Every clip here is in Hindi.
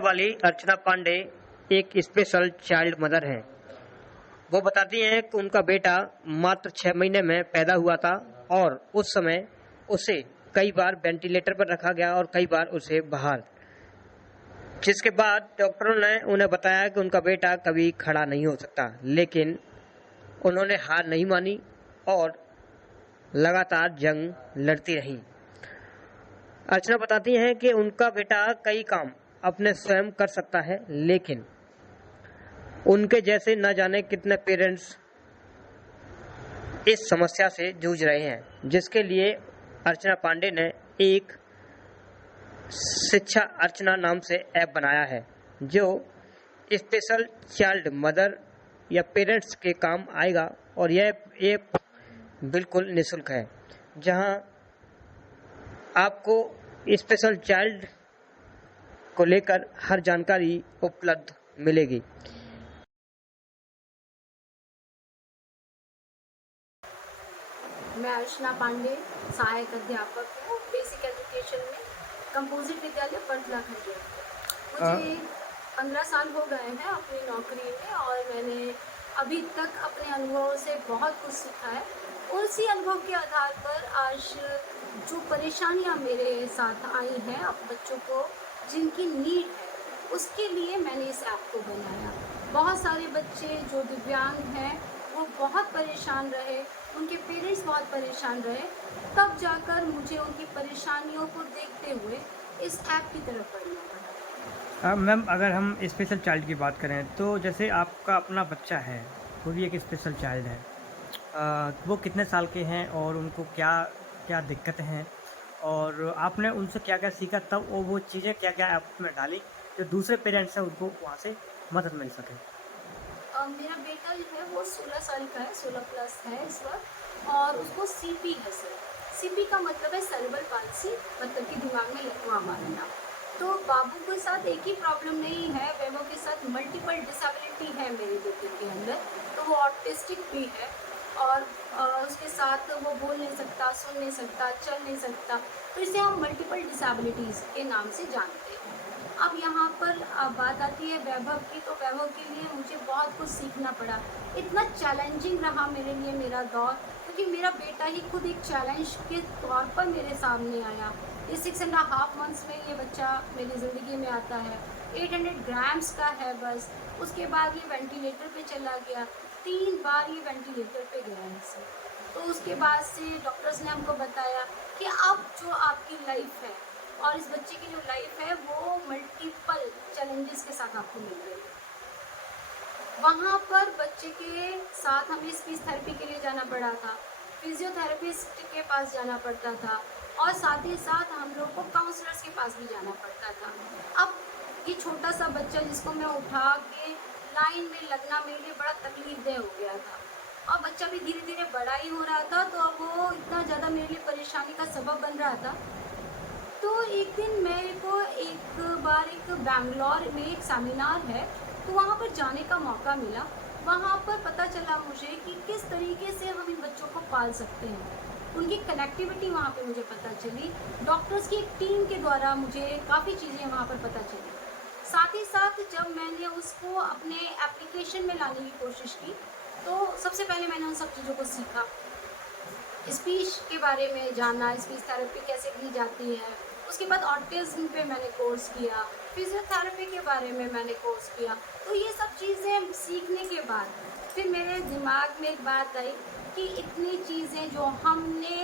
वाली अर्चना पांडे एक स्पेशल चाइल्ड मदर है। वो बताती हैं कि उनका बेटा मात्र 6 महीने में पैदा हुआ था और उस समय उसे कई बार वेंटिलेटर पर रखा गया और कई बार उसे बाहर, जिसके बाद डॉक्टरों ने उन्हें बताया कि उनका बेटा कभी खड़ा नहीं हो सकता, लेकिन उन्होंने हार नहीं मानी और लगातार जंग लड़ती रही। अर्चना बताती हैं कि उनका बेटा कई काम अपने स्वयं कर सकता है, लेकिन उनके जैसे न जाने कितने पेरेंट्स इस समस्या से जूझ रहे हैं, जिसके लिए अर्चना पांडे ने एक शिक्षा अर्चना नाम से ऐप बनाया है, जो स्पेशल चाइल्ड मदर या पेरेंट्स के काम आएगा। और यह ऐप बिल्कुल निःशुल्क है, जहां आपको स्पेशल चाइल्ड को लेकर हर जानकारी उपलब्ध मिलेगी। मैं अर्चना पांडे, सहायक अध्यापक हूँ बेसिक एजुकेशन में कंपोजिट विद्यालय पंचला खंडेर। मुझे 15 साल हो गए हैं अपनी नौकरी में और मैंने अभी तक अपने अनुभवों से बहुत कुछ सीखा है। उसी अनुभव के आधार पर आज जो परेशानियाँ मेरे साथ आई हैं अब बच्चों को जिनकी नीड है, उसके लिए मैंने इस ऐप को बनाया। बहुत सारे बच्चे जो दिव्यांग हैं वो बहुत परेशान रहे, उनके पेरेंट्स बहुत परेशान रहे, तब जाकर मुझे उनकी परेशानियों को देखते हुए इस ऐप की तरफ बढ़ना पड़ा। मैम, अगर हम स्पेशल चाइल्ड की बात करें तो जैसे आपका अपना बच्चा है, वो भी एक स्पेशल चाइल्ड है। वो कितने साल के हैं और उनको क्या क्या दिक्कतें हैं और आपने उनसे क्या क्या सीखा, तब वो चीज़ें क्या क्या ऐप में डाली जो दूसरे पेरेंट्स हैं उनको वहाँ से मदद मिल सके। मेरा बेटा जो है वो 16 साल का है, 16 प्लस है इस वक्त, और उसको सीपी है सर। सीपी का मतलब है सेरेब्रल पाल्सी, मतलब कि दिमाग में लकवा मारना। तो बाबू के साथ एक ही प्रॉब्लम नहीं है, वैभव के साथ मल्टीपल डिसेबिलिटी है मेरे बेटे के अंदर। तो वो ऑटिस्टिक भी है और उसके साथ वो बोल नहीं सकता, सुन नहीं सकता, चल नहीं सकता, तो इसे हम मल्टीपल डिसेबिलिटीज़ के नाम से जानते हैं। अब यहाँ पर बात आती है वैभव की, तो वैभव के लिए मुझे बहुत कुछ सीखना पड़ा। इतना चैलेंजिंग रहा मेरे लिए मेरा दौर, क्योंकि मेरा बेटा ही खुद एक चैलेंज के तौर पर मेरे सामने आया। ये 6.5 मंथ्स में ये बच्चा मेरी ज़िंदगी में आता है, 800 ग्राम्स का है बस। उसके बाद ये वेंटिलेटर पे चला गया, 3 बार ये वेंटिलेटर पे गया है सर। तो उसके बाद से डॉक्टर्स ने हमको बताया कि अब जो आपकी लाइफ है और इस बच्चे की जो लाइफ है वो मल्टीपल चैलेंजेस के साथ आपको मिल रही है। वहाँ पर बच्चे के साथ हमें स्पीच थेरेपी के लिए जाना पड़ा था, फिजियोथेरेपिस्ट के पास जाना पड़ता था और साथ ही साथ हम लोग को काउंसलर्स के पास भी जाना पड़ता था। अब ये छोटा सा बच्चा जिसको मैं उठा के लाइन में लगना मेरे लिए बड़ा तकलीफदेह हो गया था, और बच्चा भी धीरे धीरे बड़ा ही हो रहा था, तो अब वो इतना ज़्यादा मेरे लिए परेशानी का सबब बन रहा था। तो एक दिन मेरे को एक बार एक बैंगलोर में एक सेमिनार है, तो वहाँ पर जाने का मौका मिला। वहाँ पर पता चला मुझे कि किस तरीके से हम इन बच्चों को पाल सकते हैं, उनकी कनेक्टिविटी वहाँ पे मुझे पता चली। डॉक्टर्स की एक टीम के द्वारा मुझे काफ़ी चीज़ें वहाँ पर पता चली। साथ ही साथ जब मैंने उसको अपने एप्लीकेशन में लाने की कोशिश की, तो सबसे पहले मैंने उन सब चीज़ों को सीखा। स्पीच के बारे में जाना, स्पीच थेरेपी कैसे दी जाती है, उसके बाद ऑटिज्म पे मैंने कोर्स किया, फिजियोथेरेपी के बारे में मैंने कोर्स किया। तो ये सब चीज़ें सीखने के बाद फिर मेरे दिमाग में एक बात आई कि इतनी चीज़ें जो हमने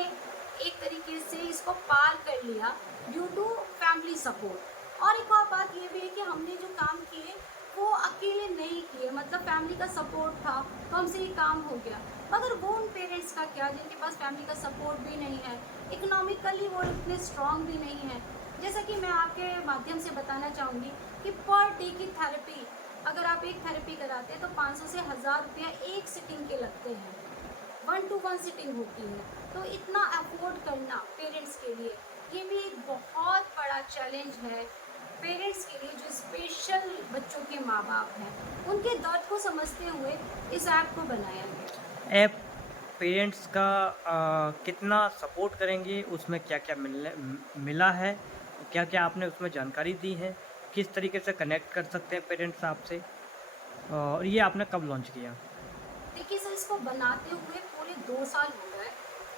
एक तरीके से इसको पार कर लिया ड्यू टू फैमिली सपोर्ट। और एक और बात ये भी है कि हमने जो काम किए वो अकेले नहीं किए, मतलब फैमिली का सपोर्ट था तो हमसे ये काम हो गया। मगर वो उन पेरेंट्स का क्या जिनके पास फैमिली का सपोर्ट भी नहीं है, इकोनॉमिकली वो इतने स्ट्रॉन्ग भी नहीं है। जैसा कि मैं आपके माध्यम से बताना चाहूँगी कि पर डे की थेरेपी, अगर आप एक थेरेपी कराते हैं तो 500 से 1000 रुपया एक सिटिंग के लगते हैं, 1 to 1 सिटिंग होती है। तो इतना अफोर्ड करना पेरेंट्स के लिए ये भी एक बहुत बड़ा चैलेंज है पेरेंट्स के लिए, जो स्पेशल बच्चों के माँ बाप हैं, उनके दर्द को समझते हुए इस ऐप को बनाया गया। ऐप पेरेंट्स का कितना सपोर्ट करेंगे, उसमें क्या क्या मिला है, क्या क्या आपने उसमें जानकारी दी है, किस तरीके से कनेक्ट कर सकते हैं पेरेंट्स आपसे, और ये आपने कब लॉन्च किया? देखिए सर, इसको बनाते हुए पूरे 2 साल हो गए।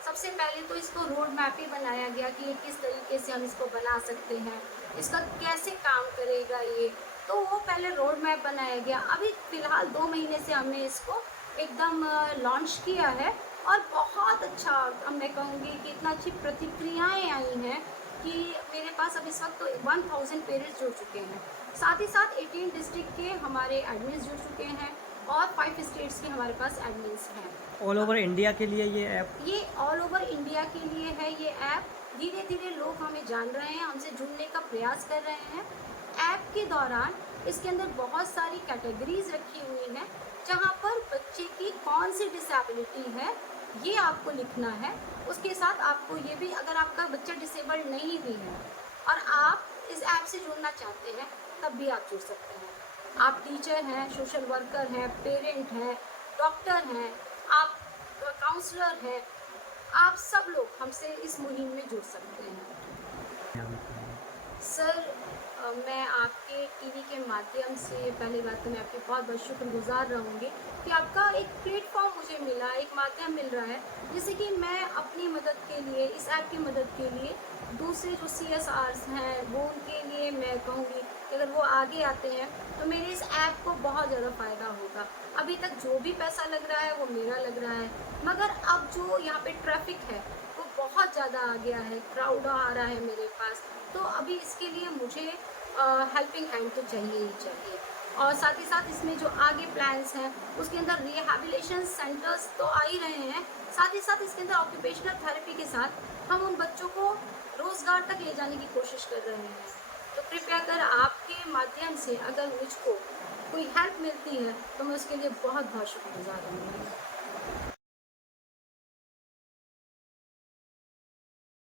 सबसे पहले तो इसको रोड मैप ही बनाया गया कि ये किस तरीके से हम इसको बना सकते हैं, इसका कैसे काम करेगा ये, तो वो पहले रोड मैप बनाया गया। अभी फ़िलहाल 2 महीने से हमने इसको एकदम लॉन्च किया है और बहुत अच्छा, अब मैं कहूँगी कि इतना अच्छी प्रतिक्रियाएँ आई हैं कि मेरे पास अब इस वक्त तो 1000 पेरेंट्स जुड़ चुके हैं। साथ ही साथ 18 डिस्ट्रिक्ट के हमारे एडमिन्स जुड़ चुके हैं और 5 स्टेट्स के हमारे पास एडमिन्स हैं। ऑल ओवर इंडिया के लिए ये ऐप? ये ऑल ओवर इंडिया के लिए है ये ऐप। धीरे धीरे लोग हमें जान रहे हैं, हमसे जुड़ने का प्रयास कर रहे हैं। ऐप के दौरान इसके अंदर बहुत सारी कैटेगरीज रखी हुई हैं, जहाँ पर बच्चे की कौन सी डिसेबिलिटी है ये आपको लिखना है। उसके साथ आपको ये भी, अगर आपका बच्चा डिसेबल्ड नहीं भी है और आप इस ऐप से जुड़ना चाहते हैं तब भी आप जुड़ सकते हैं। आप टीचर हैं, सोशल वर्कर हैं, पेरेंट हैं, डॉक्टर हैं, आप काउंसलर हैं, आप सब लोग हमसे इस मुहिम में जुड़ सकते हैं। सर, मैं आपके टीवी के माध्यम से पहली बात तो मैं आपकी बहुत बहुत शुक्रगुजार रहूँगी कि आपका एक प्लेटफॉर्म मुझे मिला, एक माध्यम मिल रहा है, जिससे कि मैं अपनी मदद के लिए, इस ऐप की मदद के लिए, दूसरे जो CSRs हैं वो उनके लिए मैं कहूँगी कि अगर वो आगे आते हैं तो मेरे इस ऐप को बहुत ज़्यादा फ़ायदा होगा। अभी तक जो भी पैसा लग रहा है वो मेरा लग रहा है, मगर अब जो यहाँ पे ट्रैफिक है वो बहुत ज़्यादा आ गया है, क्राउड आ रहा है मेरे पास, तो अभी इसके लिए मुझे हेल्पिंग हैंड तो चाहिए ही चाहिए। और साथ ही साथ इसमें जो आगे प्लान्स हैं उसके अंदर रिहैबिलिटेशन सेंटर्स तो आ ही रहे हैं, साथ ही साथ इसके अंदर ऑक्यूपेशनल थेरेपी के साथ हम उन बच्चों को रोज़गार तक ले जाने की कोशिश कर रहे हैं। तो कृपया कर आपके माध्यम से अगर मुझको कोई हेल्प मिलती है तो मैं उसके लिए बहुत बहुत शुक्रगुजार रहूँगी।